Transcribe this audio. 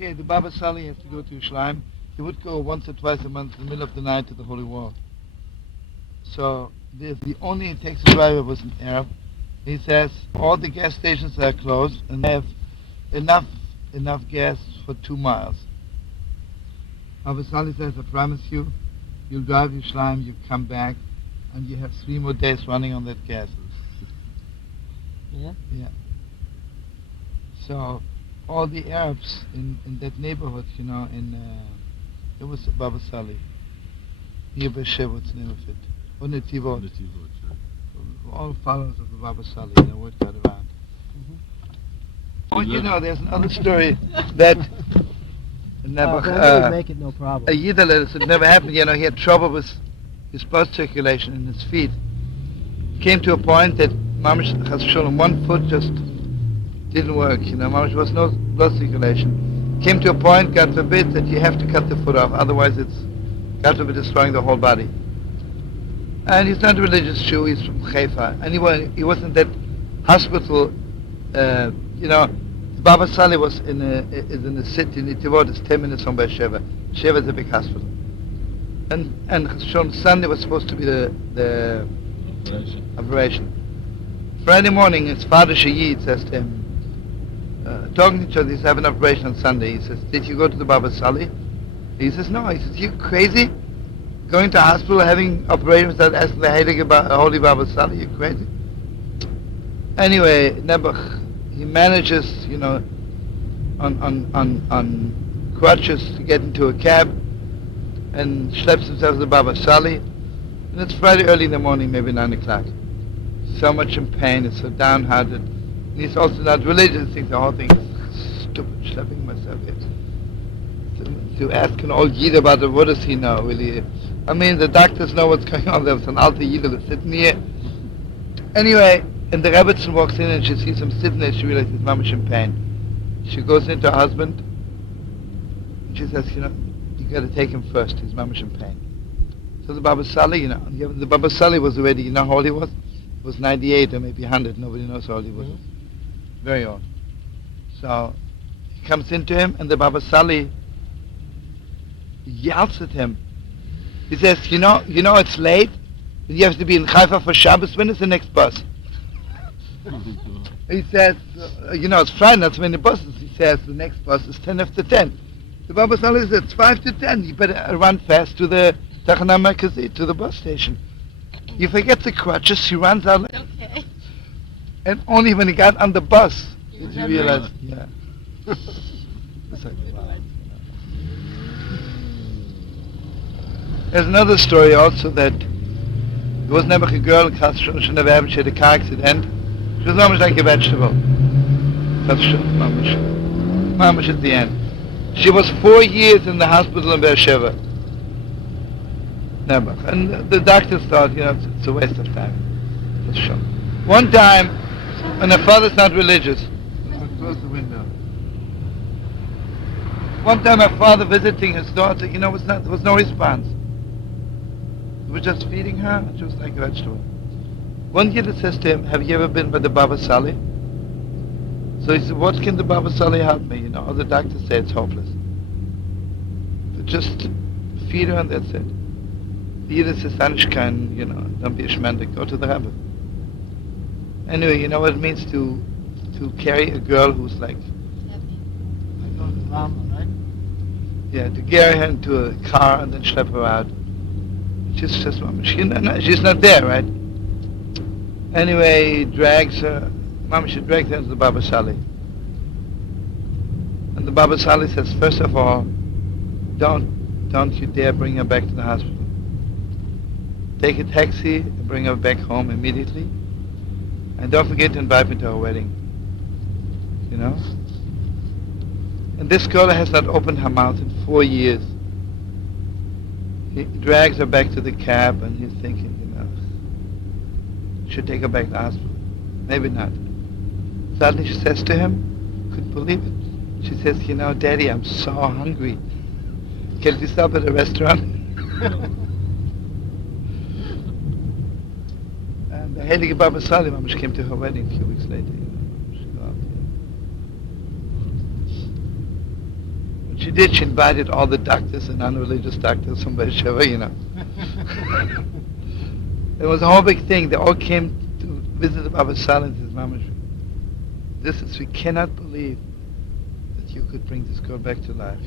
Okay, the Baba Sali has to go to Yerushalayim. He would go once or twice a month in the middle of the night to the Holy War. So the only taxi driver was an Arab. He says all the gas stations are closed and they have enough gas for 2 miles. Baba Sali says, I promise you, you'll drive Yerushalayim, you come back, and you have 3 more days running on that gas. Yeah? Yeah. So all the Arabs in that neighborhood, it was Baba Sali. Near Be'er, what's the name of it? Or Netivot. Netivot, sure. All followers of the Baba Sali, the word got around. Mm-hmm. Oh, there's another story that That would make it no problem. a Yiddish, it never happened, he had trouble with his blood circulation in his feet. It came to a point that Mamash Chas V'Sholom, one foot just didn't work, Mamash was no blood circulation. It came to a point, God forbid, that you have to cut the foot off, otherwise it's, God forbid, destroying the whole body. And he's not a religious Jew, he's from Haifa. And he was in that hospital, Baba Sali was in a city, Netivot is 10 minutes from Be'er Sheva. Sheva is a big hospital. And on Sunday was supposed to be the operation. Friday morning, his father Shayid says to him, talking to each other, he's having an operation on Sunday. He says, did you go to the Baba Sali? He says, no. He says, you crazy? Going to a hospital, having operations without asking the Holy Baba Sali? You crazy? Anyway, Nebuch, he manages, on crutches to get into a cab and schleps himself to the Baba Sali. And it's Friday early in the morning, maybe 9 o'clock. So much in pain, he's so downhearted. And he's also not religious, he thinks the whole thing is stupid, schlepping myself here. To ask an old Yid about it, what does he know, really? I mean, the doctors know what's going on. There's an alter Yid that's sitting here. Anyway, and the Rebbetzin walks in and she sees him sitting there. She realizes his mama's in pain. She goes into her husband. And she says, you got to take him first. His mama's in pain. So the Baba Sali, the Baba Sali was already, how old he was? He was 98 or maybe 100. Nobody knows how old he was. Mm-hmm. Very old. So he comes into him and the Baba Sali yells at him. He says, it's late. You have to be in Haifa for Shabbos. When is the next bus? He says, it's Friday, that's when the bus is. He says, the next bus is 10 after 10. The Baba Sali says, it's 5 to 10. You better run fast to the Tachana Merkazi, to the bus station. He forgets the crutches, he runs out. Okay. And only when he got on the bus did he realize, yeah. It's like, wow. There's another story also that there was never a girl in Kashrun, she never happened, she had a car accident. She was almost like a vegetable. Mamish at the end. She was 4 years in the hospital in Be'er Sheva. Never. And the doctors thought, it's a waste of time. That's sure. One time, when her father's not religious, I'll close the window. One time her father visiting his daughter, there was no response. He was just feeding her, and she was like a vegetable. One Yiddish says to him, have you ever been by the Baba Sali? So he said, what can the Baba Sali help me? All the doctors say it's hopeless. So just feed her and that's it. The Yiddish says, don't be a shmendik, go to the Rebbe. Anyway, you know what it means to carry a girl who's like... I go to Rama, right? Yeah, to carry her into a car and then schlep her out. She's not there, right? Anyway, he drags her. She drags her into the Baba Sali. And the Baba Sali says, first of all, don't you dare bring her back to the hospital. Take a taxi and bring her back home immediately. And don't forget to invite me to her wedding. And this girl has not opened her mouth in 4 years. He drags her back to the cab and he's thinking, should take her back to the hospital. Maybe not. Suddenly she says to him, couldn't believe it. She says, Daddy, I'm so hungry. Can we stop at a restaurant? And the Heilige Baba Sali, she came to her wedding a few weeks later. She did. She invited all the doctors and non-religious doctors from Beersheba, It was a whole big thing. They all came to visit the Baba Sali and his mamash. We cannot believe that you could bring this girl back to life,